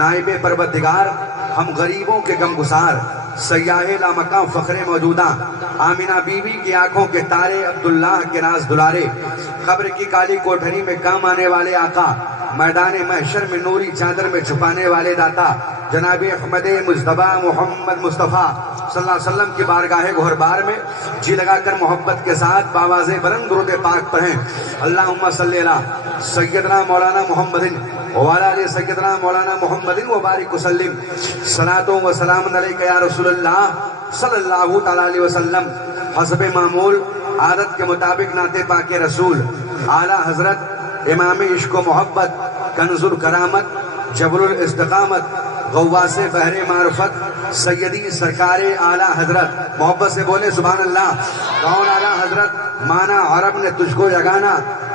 نائب پروردگار، ہم غریبوں کے غمگسار، سیاح لامکاں فخر موجودہ، آمینہ بیوی کی آنکھوں کے تارے، عبداللہ کے راز دلارے، قبر کی کالی کوٹھری میں کام آنے والے آقا، میدان محشر میں نوری چادر میں چھپانے والے داتا، جناب احمد مجتبیٰ محمد مصطفیٰ صلی اللہ علیہ وسلم کی بارگاہ گہربار میں جی لگا کر محبت کے ساتھ باواز بلند درود پاک پڑھیں۔ اللہم صلی علی سیدنا مولانا محمد وعلی آل سیدنا مولانا محمد وبارک وسلم، صلاۃ و سلام علیک یا رسول اللہ صلی اللہ تعالی علیہ وسلم۔ حسب معمول عادت کے مطابق نعت پاک رسول، اعلیٰ حضرت امام عشق و محبت، کنز الکرامت، جبل الاستقامت، غواص بحر معرفت، سیدی سرکار اعلیٰ حضرت، محبت سے بولے سبحان اللہ۔ کون اعلیٰ حضرت؟ مانا عرب نے تجھ کو یگانا،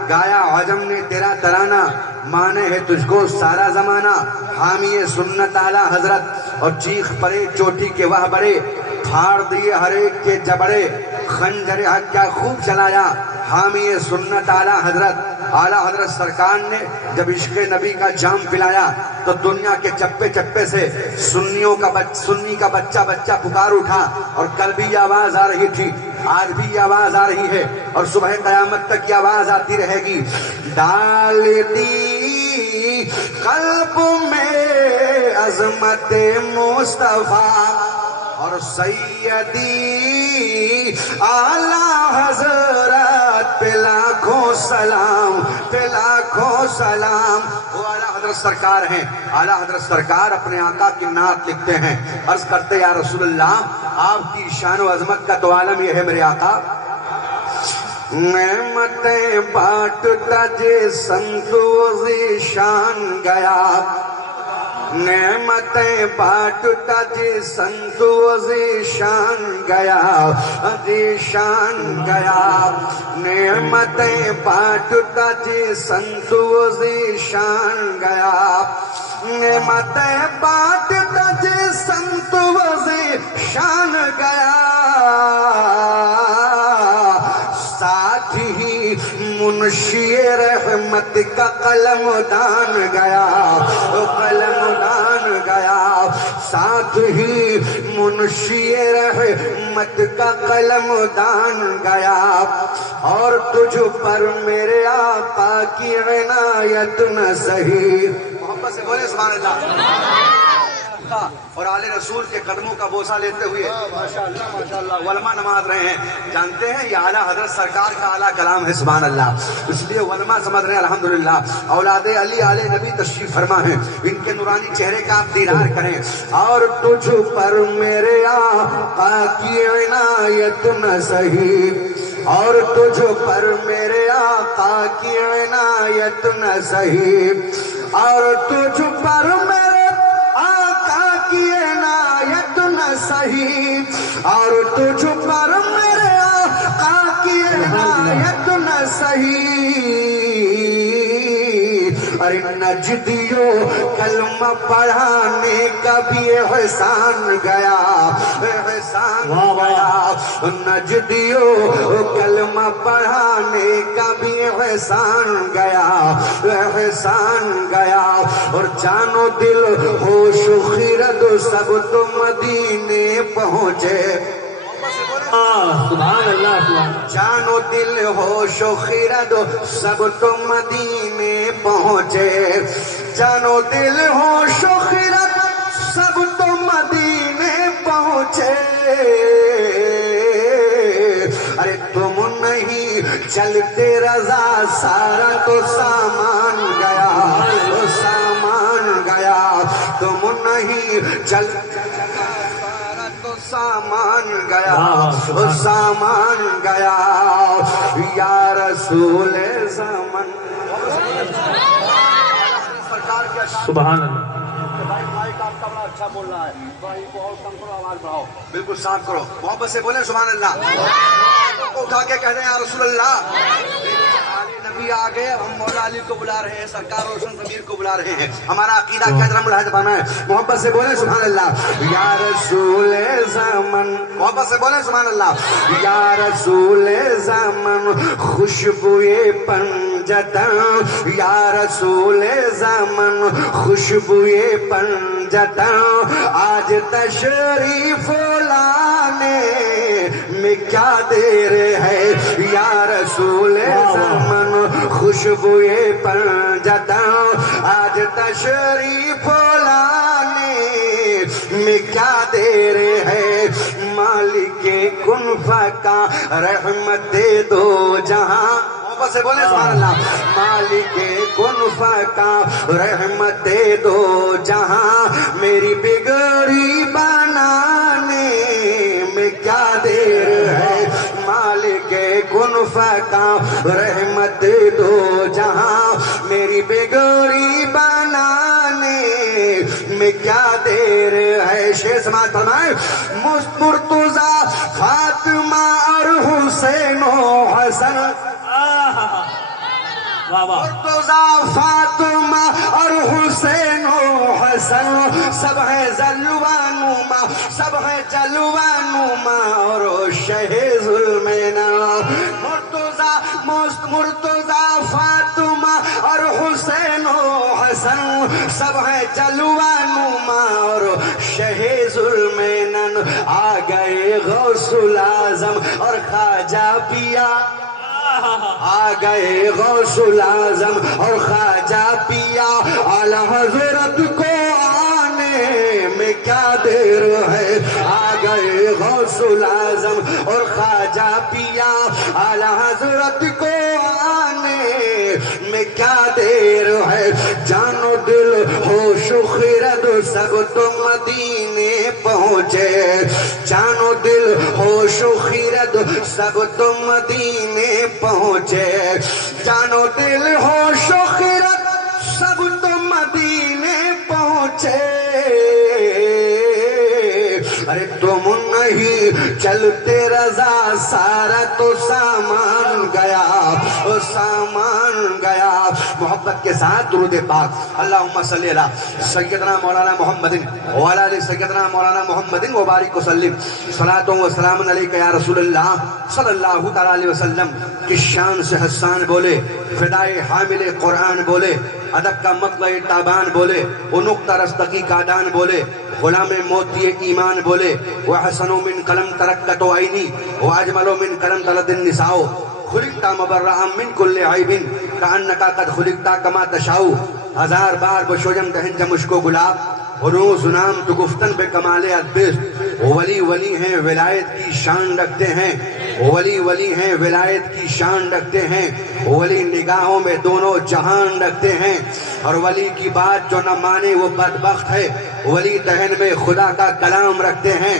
گایا عجم نے تیرا ترانہ، مانے ہے تجھ کو سارا زمانہ، حامی سنت اعلیٰ حضرت، اور چیخ پڑے چوٹی کے وہ بڑے، پھاڑ دیے ہر ایک کے جبڑے، خنجر حق کیا خوب چلایا، حامی سنت اعلیٰ حضرت۔ اعلیٰ حضرت سرکار نے جب عشق نبی کا جام پلایا تو دنیا کے چپے چپے سے سنی کا بچہ پکار اٹھا، اور کل بھی یہ آواز آ رہی تھی، آج بھی یہ آواز آ رہی ہے، اور صبح قیامت تک یہ آواز آتی رہے گی۔ ڈال دی قلب میں عظمت مصطفیٰ اور سیدی اعلیٰ حضرت پہ لاکھوں سلام، پہ لاکھوں سلام۔ وہ اعلیٰ حضرت سرکار ہیں۔ اعلیٰ حضرت سرکار اپنے آقا کی نعت لکھتے ہیں، عرض کرتے یا رسول اللہ آپ کی شان و عظمت کا تو عالم یہ ہے میرے آقا، نعمتیں بانٹتا جے سنت و ذیشان گیا، نعمتیں بانٹتا جے سنت و ذیشان گیا، ذیشان گیا، نعمتیں بانٹتا جے سنت و ذیشان گیا، نعمتیں بانٹتا جے سنت و ذیشان گیا، ساتھ ہی منشی رحمت کا قلم دان گیا، قلم دان گیا، ساتھ ہی منشی رحمت کا قلم دان گیا، اور تجھ پر میرے آقا کی عنایت نہ سہی۔ محبت سے بولے سبحان اللہ۔ اور آل رسول کے قدموں کا بوسہ لیتے ہوئے ماشاءاللہ علماء نماز رہے ہیں، جانتے ہیں یہ اعلیٰ حضرت سرکار کا اعلیٰ کلام ہے سبحان اللہ، اس لیے علماء سمجھ رہے ہیں الحمدللہ اولاد علی آل نبی تشریف فرما ہے، ان کے نورانی چہرے کا آپ دیدار کریں۔ اور تجھ پر میرے آقا کی عنایت نہ سہی، اور تجھ پر میرے آقا کی عنایت نہ سہی، اور تجھ پر میرے کی عنایت نہ سہی، اور تجھ پر میرے آقا کی عنایت نہ سہی، ارے نجدیو کلمہ پڑھانے کا بھی احسان گیا، احسان گیا، نجدیو کلمہ پڑھانے کا بھی احسان گیا، احسان گیا، اور جانو دل ہوش و خرد سب تو مدینے پہنچے، سبحان اللہ، جانو دل ہوش و خرد سب تو مدینے پہنچے، جانو دل ہوش و خرد سب تو مدینے پہنچے، ارے تم نہیں چلتے رضا سارا تو سامان گیا، تو سامان گیا، تم نہیں چلتے سامان گیا، سامان گیا، یا رسول زمان۔ سبحان اللہ۔ اچھا بول رہا ہے، بہت کم کرو، آواز بڑھاؤ، بالکل صاف کرو، محبت سے بولیں سبحان اللہ، اٹھا کے کہہ رہے ہیں یا رسول اللہ۔ نبی آگے، ہم مولا علی کو بلا رہے ہیں، سرکار روشن ضمیر کو بلا رہے ہیں، ہمارا عقیدہ کیا طرح ملاحظہ پانا ہے، محبت سے بولیں سبحان اللہ، یا رسول زمن، محبت سے بولیں سبحان اللہ، یا رسول زمن، خوشبوئے پن پنجتن یا رسول زمن خوشبوئے پنجتن آج تشریف لانے میں کیا دیر ہے یا رسول زمن خوشبوئے پنجتن آج تشریف لانے میں کیا دیر ہے مالک کن فکا رحمت دے دو جہاں محبت سے بولیں سبحان اللہ مالک کن فکا رحمت دے دو جہاں میری بگڑی بنانے میں کیا دیر ہے مالک کن فکا رحمت دے دو جہاں میری بگڑی بنانے میں کیا دیر ہے شیر سماعت فرمائے مرتضی فاطمہ اور حسین و حسن مرتضی فاطمہ اور حسین و حسن سب ہے جلوہ نما سب ہے جلوہ نما اور شہ ظلمنا مرتضی فاطمہ اور حسین و حسن سب ہے جلوہ نما اور شہ ظلمنا آ گئے غوث الاعظم اور خواجہ پیا آ گئے غوث الاعظم اور خواجہ پیا اعلی حضرت کو آنے میں کیا دیر ہے آ گئے غوث الاعظم اور خواجہ پیا اعلی حضرت کو آنے میں کیا دیر ہے جان و دل ہوش و خرد سب تو مدینے پہنچے جان و دل ہوش و خرد سب تو مدینے پہنچے جان و دل ہوش و خرد سب تو مدینے پہنچے ارے تم نہیں چلتے رضا سارا تو سامان گیا سامان گیا محبت کے ساتھ درود پاک اللہم صلی علی سیدنا مولانا محمد وعلی آل سیدنا مولانا محمد وبارک وسلم صلاۃ و سلام علیک یا رسول اللہ صلی اللہ تعالی علیہ وسلم کی شان سے حسان بولے فدائے حامل قرآن بولے ادب کا مطلع تابان بولے وہ نقطہ رستقی کا دان بولے غلام موتی ایمان بولے وحسن من قلم ترکت عینی واجمل من قلم تلد النساء خلقتا مبرعا من کل عیب کانکا قد خلقتا کما تشاؤ ہزار بار بشوجم دہن جمشکو گلاب روز نام تو گفتن بے کمال ادبیر ولی ولی ہیں ولایت کی شان رکھتے ہیں ولی ولی ہیں ولایت کی شان رکھتے ہیں ولی نگاہوں میں دونوں جہان رکھتے ہیں اور ولی کی بات جو نہ مانے وہ بدبخت ہے ولی دہن میں خدا کا کلام رکھتے ہیں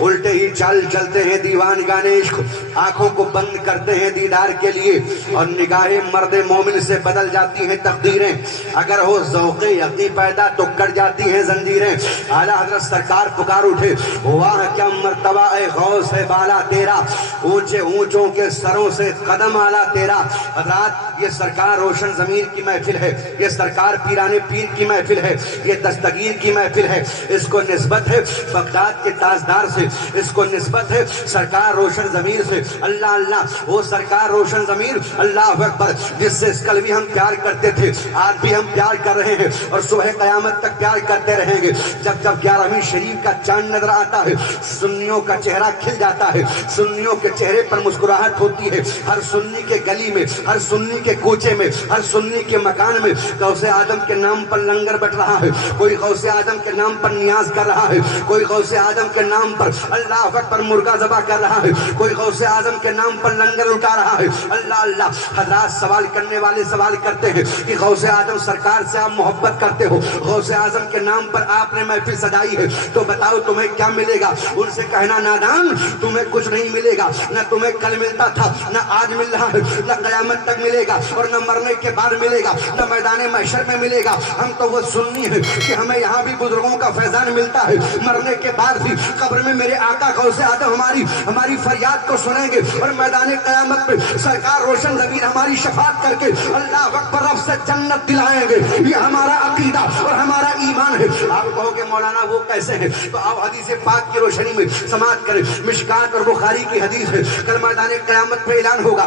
الٹے ہی چل چلتے ہیں دیوان گانے عشق آنکھوں کو بند کرتے ہیں دیدار کے لیے اور نگاہیں مرد مومن سے بدل جاتی ہیں تقدیریں اگر ہو ذوق یقین پیدا تو کٹ جاتی ہیں زنجیریں اعلیٰ حضرت سرکار پکار اٹھے واہ کیا مرتبہ اے غوث ہے بالا تیرا اونچے اونچوں کے سروں سے قدم آلا تیرا حضرات یہ سرکار روشن ضمیر کی محفل ہے یہ سرکار پیرانے پیر کی محفل ہے یہ دستگیر کی محفل ہے اس کو نسبت ہے بغداد کے تاجدار سے اس کو نسبت ہے سرکار روشن ضمیر سے اللہ اللہ وہ سرکار روشن ضمیر اللہ اکبر جس سے کل بھی ہم پیار کرتے تھے آج بھی ہم پیار کر رہے ہیں اور صبح قیامت تک پیار کرتے رہیں گے جب جب 11ویں شریف کا چاند نظر آتا ہے سنیوں کا چہرہ کھل جاتا ہے سنیوں کے چہرے پر مسکراہٹ ہوتی ہے ہر سنی کے گلی میں ہر سنی کے کوچے میں ہر سنی کے مکان میں غوث اعظم کے نام پر لنگر بٹ رہا ہے کوئی غوث اعظم کے نام پر نیاز کر رہا ہے کوئی غوث اعظم کے نام پر اللہ اکبر مرغا ذبح کر رہا ہے کوئی غوث اعظم کے نام پر لنگر اٹھا رہا ہے اللہ اللہ حضرات سوال کرنے والے سوال کرتے ہیں کہ غوث اعظم سرکار سے آپ محبت کرتے ہو غوث اعظم کے نام پر آپ نے محفل سجائی ہے تو بتاؤ تمہیں کیا ملے گا ان سے کہنا نادان تمہیں کچھ نہیں ملے گا نہ تمہیں کل ملتا تھا نہ آج مل رہا ہے نہ قیامت تک ملے گا اور نہ مرنے کے بعد ملے گا نہ میدان محشر میں ملے گا ہم تو وہ سنی ہیں کہ ہمیں یہاں بھی بزرگوں کا فیضان ملتا ہے مرنے کے بعد بھی قبر میں میرے آقا غوث اعظم ہماری فریاد کو سنیں گے اور میدان قیامت میں سرکار روشن ضمیر ہماری شفاعت کر کے اللہ اکبر رب سے جنت دلائیں گے یہ ہمارا عقیدہ اور ہمارا ایمان ہے آپ کہو کہ مولانا وہ کیسے ہیں تو آپ حدیث پاک کی روشنی میں سماعت کریں مشکات اور بخاری کی حدیث ہے کل میدان قیامت پہ اعلان ہوگا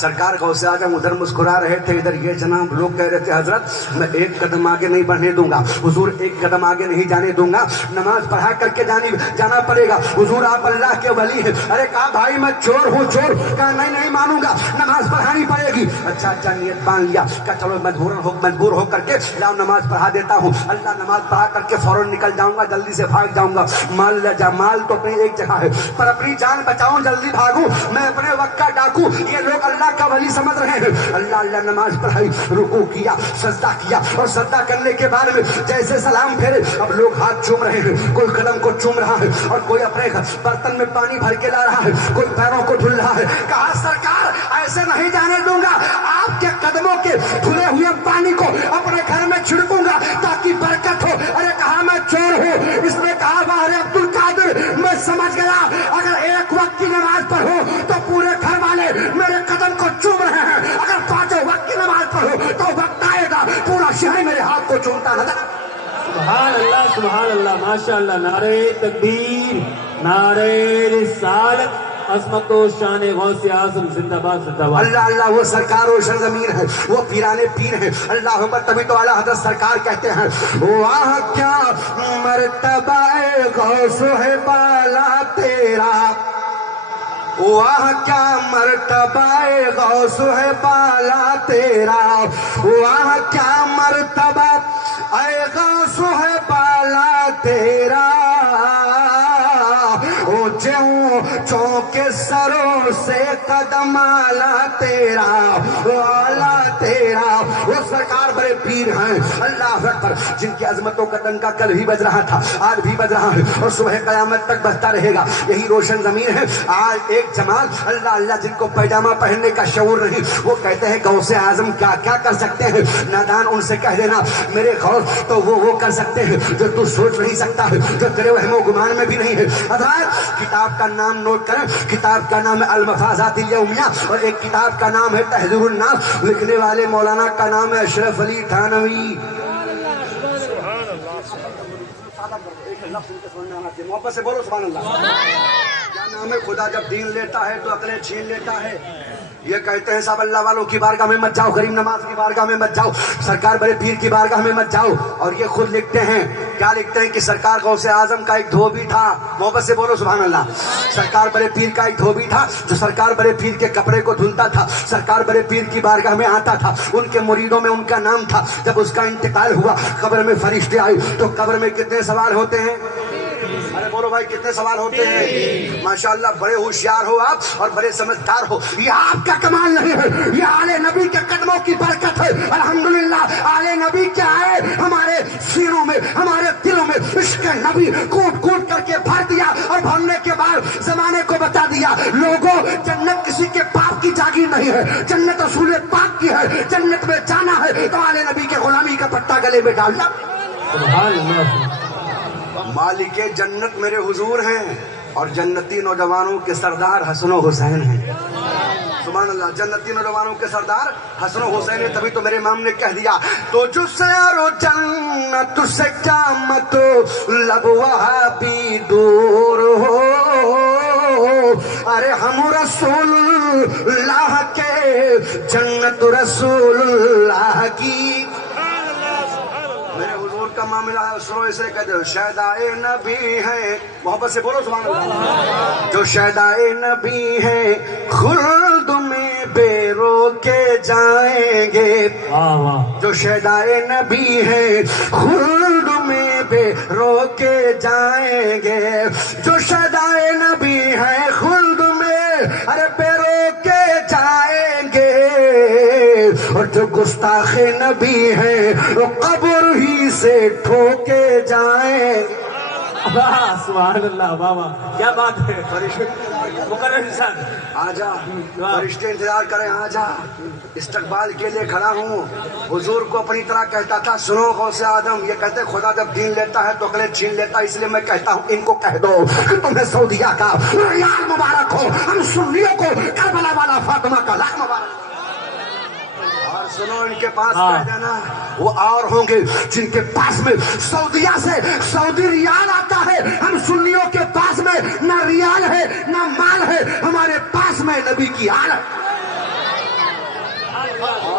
سرکار غوث اعظم ادھر مسکرا رہے تھے، ادھر یہ جناب لوگ کہہ رہے تھے حضرت میں ایک قدم آگے نہیں بڑھنے دوں گا، حضور ایک قدم آگے نہیں جانے دوں گا، نماز پڑھا کر کے جانا پڑے گا، حضور آپ اللہ کے ولی ہیں۔ ارے کہا بھائی میں چور ہوں، چور کہا نہیں مانوں گا، نماز پڑھانی پڑے گی۔ اچھا نیت مان لیا، کہا چلو مجبور ہو کر کے لاؤ نماز پڑھا دیتا ہوں، اللہ نماز پڑھا کر کے فوراً نکل جاؤں گا، جلدی سے بھاگ جاؤں گا، مال تو اپنی ایک جگہ ہے پر اپنی جان بچاؤں، جلدی بھاگوں، میں اپنے وقت کا ڈاکو، یہ لوگ اللہ کا ولی سمجھ رہے ہیں۔ اللہ نماز پڑھائی، رکوع کیا، سجدہ کیا، اور سجدہ کرنے کے بعد میں جیسے سلام پھیرے اب لوگ ہاتھ چوم رہے ہیں، کوئی قدم کو چوم رہا ہے اور کوئی اپنے برتن میں پانی بھر کے لا رہا ہے، کوئی پیروں کو دھل رہا ہے۔ کہا سرکار ایسے نہیں جانے دوں گا، آپ کے قدموں کے دھلے ہوئے پانی کو اپنے گھر میں چھڑکوں گا تاکہ برکت ہو۔ ارے کہا میں چور ہوں، اس نے کہا باہر عبد القادر میں سمجھ گیا اگر ایک وقت کی نماز پڑھو تو پورے گھر والے میرے قدم کو چوم رہے ہیں، اگر پانچوں وقت کی نماز پڑھو تو وقت آئے گا پورا شہر میرے ہاتھ کو چومتا نظر۔ سبحان اللہ ماشاء اللہ، نعرہ تکبیر، نعرہ رسالت، عظمت و شان غوث اعظم، زندہ باد زندہ باد۔ اللہ وہ سرکار و سرزمین ہے، وہ پیرانے پیر ہیں، اللہ تبھی تو اعلیٰ حضرت سرکار کہتے ہیں واہ کیا مرتبہ غوث ہے بالا تیرا، واہ کیا مرتبہ غوث ہے بالا تیرا، واہ کیا مرتبہ اے غوث ہے بالا تیرا، چونکہ سروں سے قدم آلہ تیرا، آلہ تیرا۔ وہ سرکار بڑے پیر ہیں، اللہ اکبر، جن کی عظمتوں کا ڈنکا کل بھی بج رہا تھا، آج بھی بج رہا ہے اور صبح قیامت تک بجتا رہے گا۔ یہی روشن زمین ہے۔ آج ایک جمال اللہ جن کو پیجامہ پہننے کا شعور نہیں، وہ کہتے ہیں غوث اعظم کیا کر سکتے ہیں۔ نادان ان سے کہہ دینا میرے غوث تو وہ کر سکتے ہیں جو تو سوچ نہیں سکتا ہے، جو تیرے وہم و گمان میں بھی نہیں ہے۔ حضرات کتاب کا نام نوٹ کریں، کتاب کا نام ہے المفازات الیومیہ اور ایک کتاب کا نام ہے تحذیر الناس، لکھنے والے مولانا کا نام ہے اشرف علی تھانوی۔ محبت سے بولو سبحان اللہ۔ کیا نام ہے؟ خدا جب دین لیتا ہے تو عقلیں چھین لیتا ہے۔ یہ کہتے ہیں صاحب اللہ والوں کی بارگاہ میں مت جاؤ، غریب نواز کی بارگاہ میں مت جاؤ، سرکار بڑے پیر کی بارگاہ میں مت جاؤ، اور یہ خود لکھتے ہیں، کیا لکھتے ہیں کہ سرکار غوث اعظم کا ایک دھوبی تھا، محبت سے بولو سبحان اللہ، سرکار بڑے پیر کا ایک دھوبی تھا جو سرکار بڑے پیر کے کپڑے کو دھلتا تھا، سرکار بڑے پیر کی بارگاہ میں آتا تھا، ان کے مریدوں میں ان کا نام تھا۔ جب اس کا انتقال ہوا قبر میں فرشتے آئے تو قبر میں کتنے سوال ہوتے ہیں؟ ارے بولو بھائی کتنے سوال ہوتے ہیں؟ ماشاءاللہ بڑے ہوشیار ہو آپ اور بڑے سمجھدار ہو، یہ آپ کا کمال نہیں ہے، یہ آل نبی کے قدموں کی برکت ہے۔ الحمدللہ آل نبی کیا ہے ہمارے سینوں میں، ہمارے دلوں میں عشق نبی کوٹ کوٹ کر کے بھر دیا، اور بھرنے کے بعد زمانے کو بتا دیا لوگوں جنت کسی کے باپ کی جاگیر نہیں ہے، جنت رسول پاک کی ہے، جنت میں جانا ہے تو آل نبی کے غلامی کا پٹا گلے میں ڈالنا۔ سبحان اللہ۔ مالک جنت میرے حضور ہیں اور جنتی نوجوانوں کے سردار حسن و حسین ہیں۔ سبحان اللہ، جنتی نوجوانوں کے سردار حسن و حسین ہیں، تبھی تو میرے امام نے کہہ دیا تو جو سیارو جنت سے کیا مت لب وہابی دور ہو، ارے ہم رسول اللہ کے جنت رسول اللہ کی۔ میرے حضور کا معاملہ ہے، سنو اسے کہتے ہیں شہدائے نبی ہیں، محبت سے بولو سبحان اللہ، جو شہدائے نبی ہیں خلد میں بے رو کے جائیں گے، جو شہدائے نبی ہیں خلد میں بے رو کے جائیں گے، جو شہدائے نبی ہیں خلد میں ارے بے رو کے جائیں گے، اور جو گستاخ نبی ہیں وہ قبر ہی سے ٹھوکے جائیں۔ سبحان اللہ، بابا کیا بات ہے۔ مقرر انسان آجا، فرشتے انتظار کریں، آجا، استقبال کے لیے کھڑا ہوں۔ حضور کو اپنی طرح کہتا تھا سنو غوث اعظم، یہ کہتے خدا جب دین لیتا ہے تو عقلیں چھین لیتا ہے، اس لیے میں کہتا ہوں ان کو کہہ دو کہ تمہیں سعودیہ کا ریاض مبارک ہو، ہم سنیوں کو کربلا والا فاطمہ کا لاکھ مبارک۔ اور سنو ان کے پاس کہہ دینا وہ اور ہوں گے جن کے پاس میں سعودیہ سے سعودی ریال آتا ہے، ہم سنیوں کے پاس میں نہ ریال ہے نہ مال ہے، ہمارے پاس میں نبی کی آل ہے۔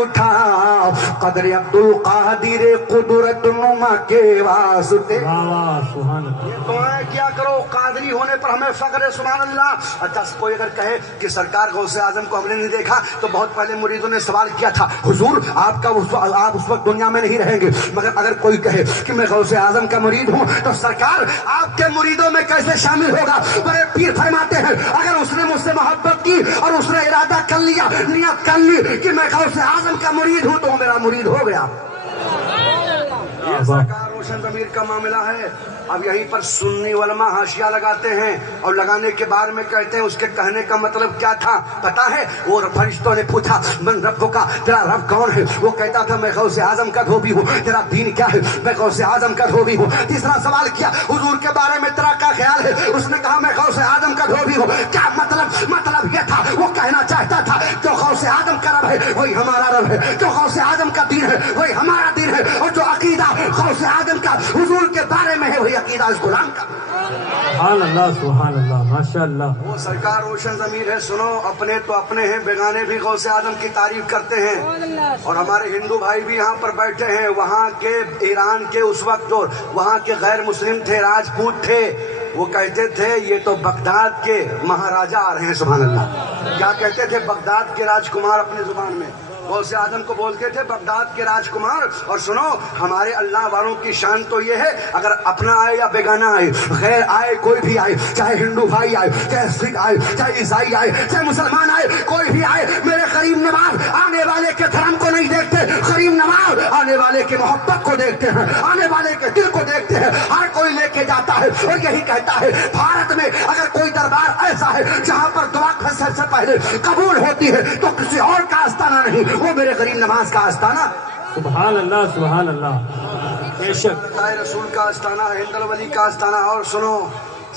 اٹھا قدر عبدل قادر قدرت نما کے واسطے. سبحان اللہ. یہ دعائیں کیا کرو قادری ہونے پر ہمیں فخر ہے. سبحان اللہ. اچھا کوئی اگر کہے کہ سرکار غوث اعظم کو ہم نے نہیں دیکھا تو بہت پہلے مریدوں نے سوال کیا تھا حضور آپ اس وقت دنیا میں نہیں رہیں گے, مگر اگر کوئی کہے کہ میں غوث اعظم کا مرید ہوں تو سرکار آپ کے مریدوں میں کیسے شامل ہوگا؟ بڑے پیر فرماتے ہیں اگر اس نے مجھ سے محبت کی اور اس نے ارادہ کر لیا, نیت کر لی کہ میں غوث اعظم کا مرید ہوں تو وہ میرا مرید ہو گیا. یہ سرکار روشن ضمیر کا معاملہ ہے. اب یہیں پر سنی علماء حاشیہ لگاتے ہیں اور لگانے کے بعد میں کہتے ہیں اس کے کہنے کا مطلب کیا تھا پتا ہے؟ وہ فرشتوں نے پوچھا من رب کا, تیرا رب کون ہے؟ وہ کہتا تھا میں غوث اعظم کا دھوبی ہوں. تیرا دین کیا ہے؟ میں غوث اعظم کا دھوبی ہوں. تیسرا سوال کیا حضور کے بارے میں تیرا کیا خیال ہے؟ اس نے کہا میں غوث اعظم کا دھوبی ہوں. کیا مطلب یہ تھا, وہ کہنا چاہتا تھا جو غوث اعظم کا رب ہے وہی ہمارا رب ہے, جو غوث اعظم کا دین ہے وہی ہمارا دین ہے, اور جو عقیدہ غوث اعظم کا حضور کے بارے میں ہے وہی عقیدہ اس غلام کا. سبحان اللہ سبحان اللہ ماشاء اللہ. وہ سرکار روشن ضمیر ہے. سنو اپنے تو اپنے ہیں, بیگانے بھی غوث اعظم کی تعریف کرتے ہیں. اور ہمارے ہندو بھائی بھی یہاں پر بیٹھے ہیں. وہاں کے ایران کے اس وقت جو وہاں کے غیر مسلم تھے, راجپوت تھے, وہ کہتے تھے یہ تو بغداد کے مہاراجا آ رہے ہیں. سبحان اللہ. کیا کہتے تھے؟ بغداد کے راجکمار اپنی زبان میں غوث اعظم کو بولتے تھے بغداد کے راجکمار. اور سنو ہمارے اللہ والوں کی شان تو یہ ہے اگر اپنا آئے یا بیگانہ آئے, غیر آئے, کوئی بھی آئے, چاہے ہندو بھائی آئے, چاہے سکھ آئے, چاہے عیسائی آئے, چاہے مسلمان آئے, کوئی بھی آئے, میرے غریب نواز آنے والے کے دھرم کو نہیں دیکھتے, غریب نواز آنے والے کی محبت کو دیکھتے ہیں, آنے والے کے دل کو دیکھتے ہیں. ہر کوئی لے کے جاتا ہے اور یہی کہتا ہے بھارت میں اگر کوئی دربار ایسا ہے جہاں پر دعا سب سے پہلے قبول ہوتی ہے تو کسی اور کا آستانہ نہیں, وہ میرے غریب نواز کا آستانہ. سبحان اللہ سبحان اللہ. بے شک رسول کا آستانہ, ہندل ولی کا آستانہ. اور سنو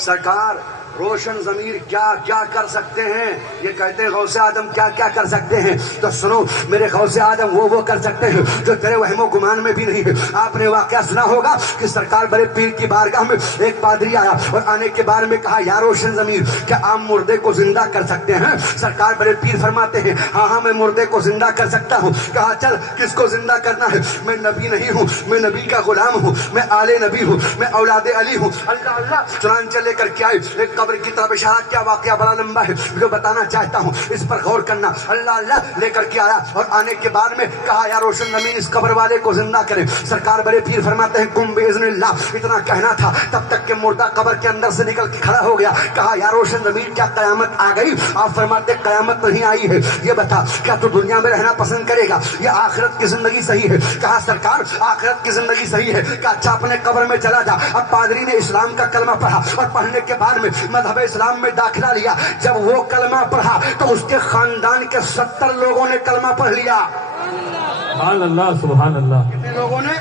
سرکار روشن ضمیر کیا کیا کر سکتے ہیں؟ یہ کہتے ہیں غوث اعظم کیا کیا کر سکتے ہیں. تو سنو میرے غوث اعظم وہ کر سکتے ہیں جو تیرے وہم و گمان میں بھی نہیں ہے. آپ نے واقعہ سنا ہوگا کہ سرکار بڑے پیر کی بارگاہ میں ایک پادری آیا اور آنے کے بعد میں کہا یا روشن ضمیر کیا آپ مردے کو زندہ کر سکتے ہیں؟ سرکار بڑے پیر فرماتے ہیں ہاں میں مردے کو زندہ کر سکتا ہوں. کہا چل کس کو زندہ کرنا ہے؟ میں نبی نہیں ہوں, میں نبی کا غلام ہوں, میں آل نبی ہوں, میں اولاد علی ہوں. اللہ اللہ. چنانچہ لے کر کے آئے ایک قبر کی طرف اشارہ کیا. واقعہ بڑا لمبا ہے جو بتانا چاہتا ہوں, اس پر غور کرنا. اللہ اللہ لے کر کے آیا اور آنے کے بعد میں کہا یا روشن ضمیر اس قبر والے کو زندہ کریں. سرکار بڑے پیر فرماتے ہیں کم باذن اللہ. اتنا کہنا تھا تب تک کہ مردہ قبر کے اندر سے نکل کے کھڑا ہو گیا. کہا یا روشن ضمیر کیا قیامت آ گئی؟ آپ فرماتے قیامت نہیں آئی ہے. یہ بتا کیا تو دنیا میں رہنا پسند کرے گا یا آخرت کی زندگی صحیح ہے؟ کہا سرکار آخرت کی زندگی صحیح ہے. کہا اچھا اپنے قبر میں چلا جا. اب پادری نے اسلام کا کلمہ پڑھا اور پڑھنے کے بعد میں مذہب اسلام میں داخلہ لیا. جب وہ کلمہ پڑھا تو اس کے خاندان کے 70 لوگوں نے کلمہ پڑھ لیا. سبحان اللہ سبحان اللہ. کتنے لوگوں نے؟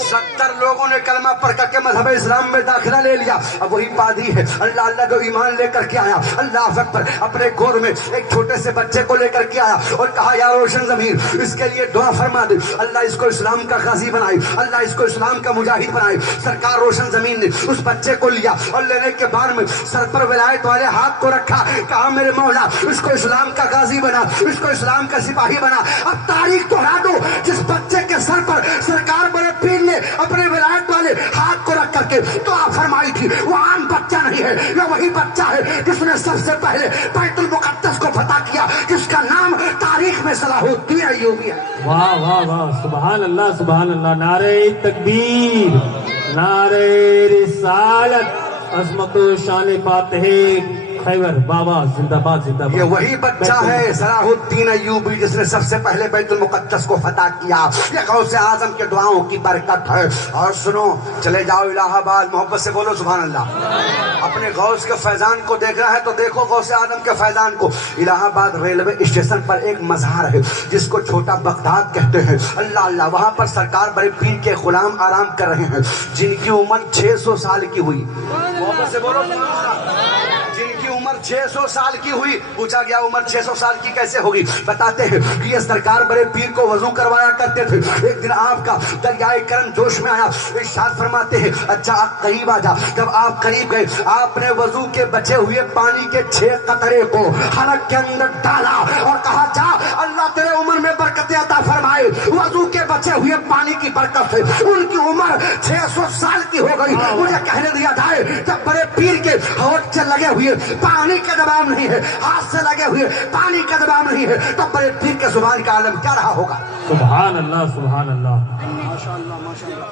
70 لوگوں نے کلمہ پڑھ کر کے مذہب اسلام میں داخلہ لے لیا. اب وہی پادری ہے اللہ اللہ جو ایمان لے کر کے آیا, اللہ اکبر, اپنے گود میں ایک چھوٹے سے بچے کو لے کر کے آیا اور کہا یا روشن ضمیر اس کے لیے دعا فرما دے, اللہ اس کو اسلام کا غازی بنائے, اللہ اس کو اسلام کا مجاہد بنائے. سرکار روشن ضمیر نے اس بچے کو لیا اور لینے کے بعد میں سر پر ولایت والے ہاتھ کو رکھا. کہا میرے مولا اس کو اسلام کا غازی بنا, اس کو اسلام کا سپاہی بنا. اب تاریخ دوہرا دو جس بچے کے سر پر سرکار بڑے پیر نے اپنے ولایت والے ہاتھ کو رکھ کر کے دعا فرمائی تھی, وہ عام بچہ نہیں ہے, یہ وہی بچہ ہے جس نے سب سے پہلے بیت المقدس کو فتح کیا, جس کا نام تاریخ میں صلاح الدین ایوبی ہے. واہ واہ واہ سبحان اللہ سبحان اللہ. نعرہ تکبیر, نعرہ رسالت, عظمت و شان فاتح خیبر بابا زندہ باد زندہ باد. یہ وہی بچہ ہے صلاح الدین ایوبی جس نے سب سے پہلے بیت المقدس کو فتح کیا. یہ غوث اعظم کے دعاؤں کی برکت ہے. اور سنو چلے جاؤ الہ آباد, محبت سے بولو سبحان اللہ. اپنے غوث کے فیضان کو دیکھنا ہے تو دیکھو غوث اعظم کے فیضان کو. الہ آباد ریلوے اسٹیشن پر ایک مزار ہے جس کو چھوٹا بغداد کہتے ہیں. اللہ اللہ, وہاں پر سرکار بڑے پیر کے غلام آرام کر رہے ہیں جن کی عمر 600 سال کی ہوئی. محبت سے بولو سبحان اللہ. جن کی عمر عمر 600 سال کی ہوئی. پوچھا گیا عمر 600 سال کی کیسے ہوگی؟ بتاتے ہیں کہ یہ سرکار بڑے پیر کو وضو کروایا کرتے تھے. ایک دن آپ کا دریائے کرم جوش میں آیا. ارشاد فرماتے ہیں اچھا آپ قریب آ جا. جب آپ قریب گئے آپ نے وضو کے بچے ہوئے پانی کے 6 قطرے کو حلق کے اندر ڈالا اور کہا جا اللہ تیرے عمر میں برکت عطا فرمائے. وضو کے بچے ہوئے پانی کی برکت سے ان کی عمر 600 سال کی ہو گئی. مجھے کہنے دیا جائے جب بڑے پیر کے ہونٹ سے لگے ہوئے پانی کا دباؤ نہیں ہے, ہاتھ سے لگے ہوئے پانی کا دباؤ نہیں ہے, تو بڑے پیر کے زبان کا عالم کیا رہا ہوگا؟ سبحان اللہ سبحان اللہ. ماشاءاللہ ماشاءاللہ.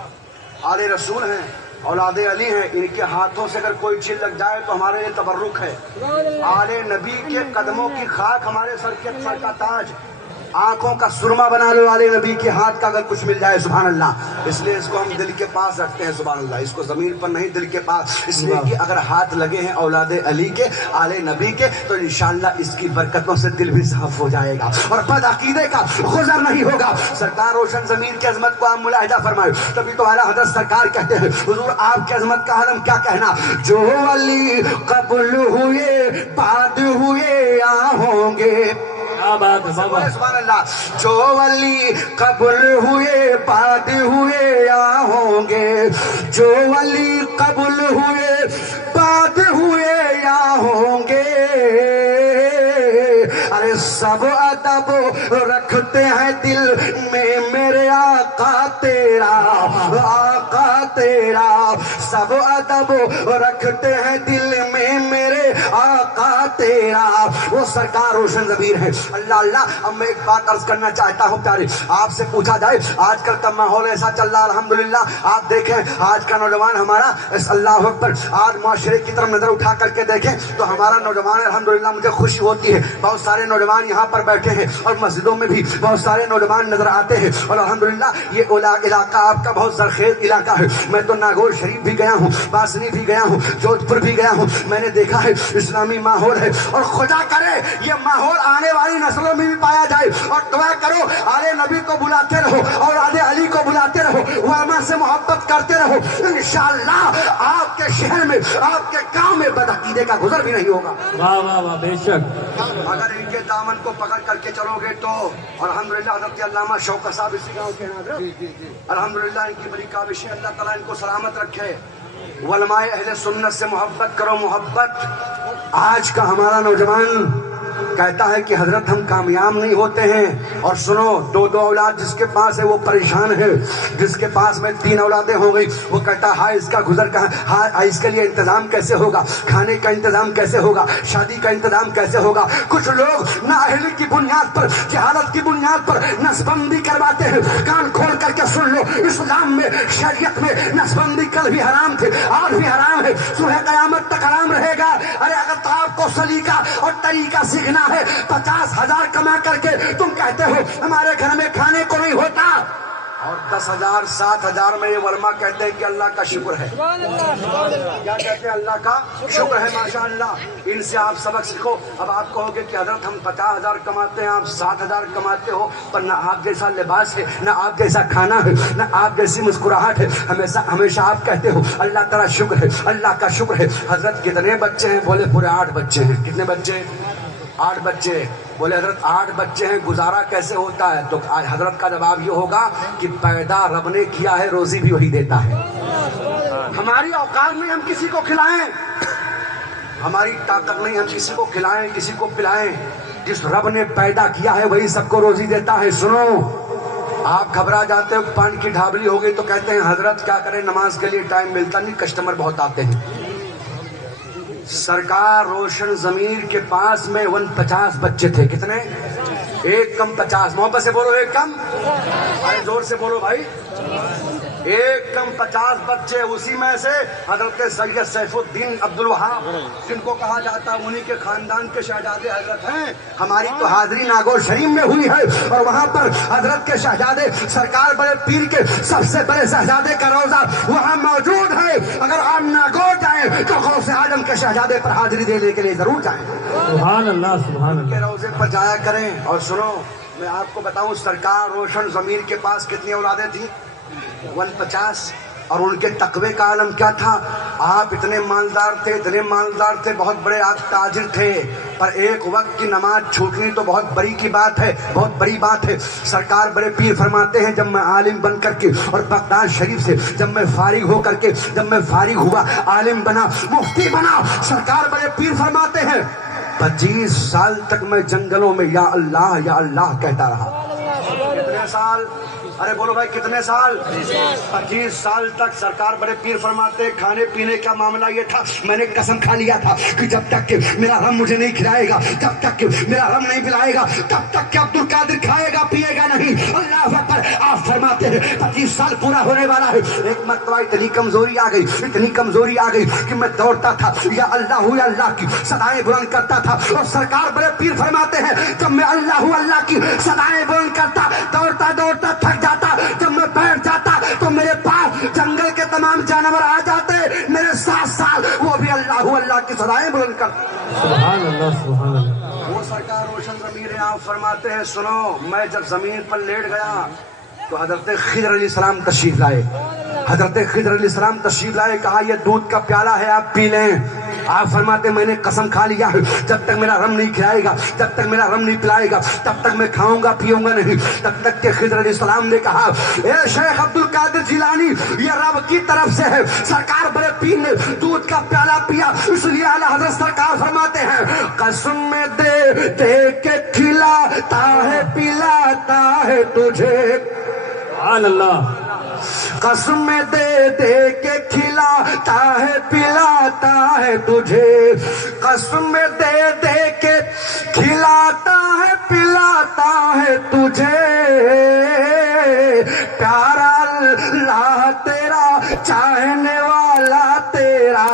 آل رسول ہیں, اولاد علی ہیں, ان کے ہاتھوں سے اگر کوئی چیز لگ جائے تو ہمارے لیے تبرک ہے. آل نبی کے قدموں کی خاک ہمارے سر کا تاج. آنکھوں کا سرما بنا لو آل نبی کے ہاتھ کا اگر کچھ مل جائے سبحان اللہ. اس لیے اس کو ہم دل کے پاس رکھتے ہیں سبحان اللہ, اس کو زمین پر نہیں دل کے پاس. اس لیے کہ اگر ہاتھ لگے ہیں اولاد علی کے آل نبی کے تو انشاءاللہ اس کی برکتوں سے دل بھی صاف ہو جائے گا اور بد عقیدے کا گزر نہیں ہوگا. سرکار روشن ضمیر کی عظمت کو آپ ملاحظہ فرمائے. تبھی تو اعلیٰ حضرت سرکار کہتے ہیں حضور آپ کی عظمت کا عالم کیا کہنا, جو علی قبل ہوئے بعد ہوئے آ ہوں گے. سبحان اللہ. جو ولی قبل ہوئے بعد ہوئے یا ہوں گے, جو ولی قبل ہوئے بعد ہوئے یا ہوں گے, ارے سب ادب رکھتے ہیں دل میں میرے آقا تیرا, آقا تیرا. سب ادب رکھتے ہیں دل میں میرے آقا تیرا. وہ سرکار روشن ضمیر ہے. اللہ اللہ. اب میں ایک بات عرض کرنا چاہتا ہوں پیارے, آپ سے پوچھا جائے آج کل کا ماحول ایسا چل رہا الحمدللہ. آپ دیکھیں آج کا نوجوان ہمارا, اللہ اکبر, آج معاشرے کی طرف نظر اٹھا کر کے دیکھیں تو ہمارا نوجوان الحمدللہ مجھے خوشی ہوتی ہے. بہت سارے نوجوان یہاں پر بیٹھے ہیں اور مسجدوں میں بھی بہت سارے نوجوان نظر آتے ہیں اور الحمدللہ یہ علاقہ آپ کا بہت سرخیز علاقہ ہے. میں تو ناگور شریف بھی گیا ہوں, باسنی بھی گیا ہوں, جودھ پور بھی گیا ہوں. میں نے دیکھا ہے اسلامی ماحول ہے اور خدا کرے یہ ماحول آنے والی نسلوں میں بھی پایا جائے. اور دعا کرو آل نبی کو بلاتے رہو اور آل علی کو بلاتے رہو, علماء سے محبت کرتے رہو. انشاءاللہ آپ کے شہر میں آپ کے گاؤں میں بد عقیدے کا گزر بھی نہیں ہوگا. واہ واہ واہ, بے شک. اگر ان کے دامن کو پکڑ کر کے چلو گے تو الحمدللہ حضرت علامہ شوکت صاحب اسی گاؤں کے ہیں الحمدللہ, ان کی بڑی کاوش ہے, اللہ تعالیٰ ان کو سلامت رکھے. علماء اہل سنت سے محبت کرو, محبت. آج کا ہمارا نوجوان کہتا ہے کہ حضرت ہم کامیاب نہیں ہوتے ہیں. اور سنو, دو اولاد جس کے پاس ہے وہ پریشان ہے. جس کے پاس میں 3 اولادیں ہو گئی وہ کہتا ہے ہائے اس کا گزر کہاں, ہائے اس کے لیے انتظام کیسے ہوگا, کھانے کا انتظام کیسے ہوگا, شادی کا انتظام کیسے ہوگا. کچھ لوگ نااہلی کی بنیاد پر, جہالت کی بنیاد پر نسبندی کرواتے ہیں. کان کھول کر کے سن لو, اسلام میں شریعت میں نسبندی کل بھی حرام تھے, آج بھی حرام ہے, صبح قیامت تک حرام رہے گا. ارے اگر آپ کو سلیقہ اور طریقہ سیکھنا ہے 50,000 کما کر کے تم کہتے ہو ہمارے گھر میں کھانے کو نہیں ہوتا, اور 10,000 7,000 میں یہ علماء کہتے ہیں کہ اللہ کا شکر ہے. کیا کہتے ہیں, اللہ کا شکر ہے. ماشاءاللہ ان سے آپ سبق سیکھو. اب آپ کہو گے کہ حضرت ہم 50,000 کماتے ہیں, آپ 7,000 کماتے ہو, پر نہ آپ جیسا لباس ہے, نہ آپ جیسا کھانا ہے, نہ آپ جیسی مسکراہٹ ہے. ہمیشہ آپ کہتے ہو اللہ تعالیٰ شکر ہے, اللہ کا شکر ہے. حضرت کتنے بچے ہیں؟ بولے پورے 8 بچے ہیں. کتنے بچے؟ 8 بچے. بولے حضرت 8 بچے ہیں, گزارا کیسے ہوتا ہے؟ تو حضرت کا جواب یہ ہوگا کہ پیدا رب نے کیا ہے, روزی بھی وہی دیتا ہے. ہماری اوقات نہیں ہم کسی کو کھلائیں, ہماری طاقت نہیں ہم کسی کو کھلائیں کسی کو پلائیں. جس رب نے پیدا کیا ہے وہی سب کو روزی دیتا ہے. سنو, آپ گھبرا جاتے ہو, پانی کی ڈھابلی ہو گئی تو کہتے ہیں حضرت کیا کریں, نماز کے لیے ٹائم ملتا نہیں, کسٹمر بہت آتے ہیں. سرکار روشن ضمیر کے پاس میں 49 بچے تھے. کتنے؟ 1 کم 50. محبت سے بولو 1 کم, ارے زور سے بولو بھائی. 1 کم 50 بچے. اسی میں سے حضرت سید سیف الدین عبد الوہاب جن کو کہا جاتا ہے انہی کے خاندان کے شہزادے حضرت ہیں. ہماری تو حاضری ناگور شریف میں ہوئی ہے اور وہاں پر حضرت کے شہزادے سرکار بڑے پیر کے سب سے بڑے شہزادے کا روزہ وہاں موجود ہے. اگر آپ ناگور جائیں تو غوث اعظم کے شہزادے پر حاضری دینے کے لیے ضرور جائیں. سبحان اللہ سبحان کے اللہ. روزے پر جایا کریں. اور سنو, میں آپ کو بتاؤں سرکار روشن ضمیر کے پاس کتنی اولادیں تھیں؟ 49. اور ان کے تقوی کا عالم کیا تھا؟ آپ اتنے مالدار تھے، بہت بڑے آپ تاجر تھے، پر ایک وقت کی نماز چھوٹنی تو بہت بڑی کی بات ہے، بہت بڑی بات ہے۔ سرکار بڑے پیر فرماتے ہیں جب میں عالم بن کر کے اور بغداد شریف سے جب میں فارغ ہو کر کے جب میں فارغ ہوا، عالم بنا، مفتی بنا، سرکار بڑے پیر فرماتے ہیں 25 سال تک میں جنگلوں میں یا اللہ کہتا رہا۔ کتنے سال؟ ارے بولو بھائی کتنے سال؟ 25 سال تک۔ سرکار بڑے پیر فرماتے کھانے پینے کا معاملہ یہ تھا، میں نے قسم کھا لیا تھا کہ جب تک کہ میرا رب مجھے نہیں کھلائے گا، جب تک کہ میرا رب نہیں پلائے گا، تب تک کہ عبد القادر کھائے گا پیے گا نہیں۔ اللہ اکبر۔ آپ فرماتے ہیں 25 سال پورا ہونے والا ہے، ایک مرتبہ اتنی کمزوری آ گئی کہ میں دوڑتا تھا، یا اللہ کی صدائیں بلند کرتا تھا، اور سرکار بڑے پیر فرماتے ہیں جب میں اللہ کی صدائیں بلند کرتا، دوڑتا تھک جاتا، جب میں بیٹھ جاتا تو میرے پاس جنگل کے تمام جانور آ جاتے، میرے ساتھ وہ بھی اللہ کی صدائیں بلند کرتے۔ سبحان اللہ۔ وہ سرکار روشن ضمیر ہیں، آپ فرماتے ہیں سنو، میں جب زمین پر لیٹ گیا تو حضرت خضر علیہ السلام تشریف لائے، کہا یہ دودھ کا پیالہ ہے آپ پی لیں۔ آپ فرماتے میں نے قسم کھا لیا ہے جب تک میرا رب نہیں کھلائے گا، جب تک میرا رب نہیں پلائے گا، تب تک میں کھاؤں گا پیوں گا نہیں۔ تب تک کہ خضر علیہ السلام نے کہا اے شیخ عبد القادر جیلانی، یہ رب کی طرف سے ہے۔ سرکار بڑے پیر نے دودھ کا پیالہ پیا، اس لیے اعلیٰ حضرت سرکار فرماتے ہیں قسم میں دے کے کھلاتا ہے پلاتا ہے تجھے، سبحان اللہ۔ قسم میں دے کے کھلاتا ہے پلاتا ہے تجھے، قسم میں دے کے کھلاتا ہے پلاتا ہے تجھے، پیارا اللہ تیرا، چاہنے والا تیرا،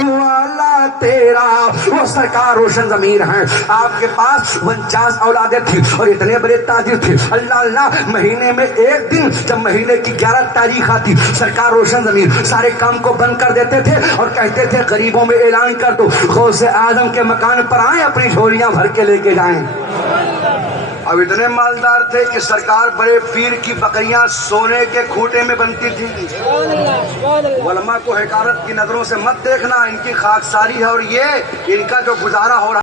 والا تیرا۔ وہ سرکار روشن ضمیر ہیں، آپ کے پاس 49 اولادیں تھیں اور اتنے بڑے تاجر تھے۔ اللہ مہینے میں ایک دن جب مہینے کی 11 تاریخ آتی، سرکار روشن ضمیر سارے کام کو بند کر دیتے تھے اور کہتے تھے غریبوں میں اعلان کر دو غوث اعظم کے مکان پر آئیں، اپنی جھولیاں بھر کے لے کے جائیں۔ اب اتنے مالدار تھے کہ سرکار بڑے پیر کی بکریاں سونے کے کھوٹے میں بنتی تھیں۔ علماء کو حقارت کی نظروں سے مت دیکھنا، ان کی خاکساری ہے، اور یہ ان کا جو گزارا ہو رہا